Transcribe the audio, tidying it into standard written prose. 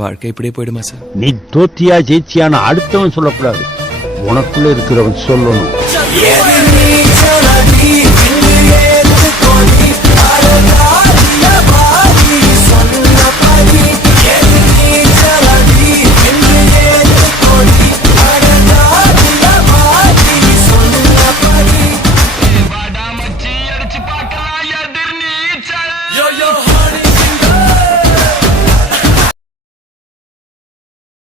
வாழ்க்கை இப்படியே போயிடுமா சார்? நீ தோத்தியா ஜெயிச்சியான்னு அடுத்தவன் சொல்லக்கூடாது, உனக்குள்ள இருக்கிறவன் சொல்லணும்.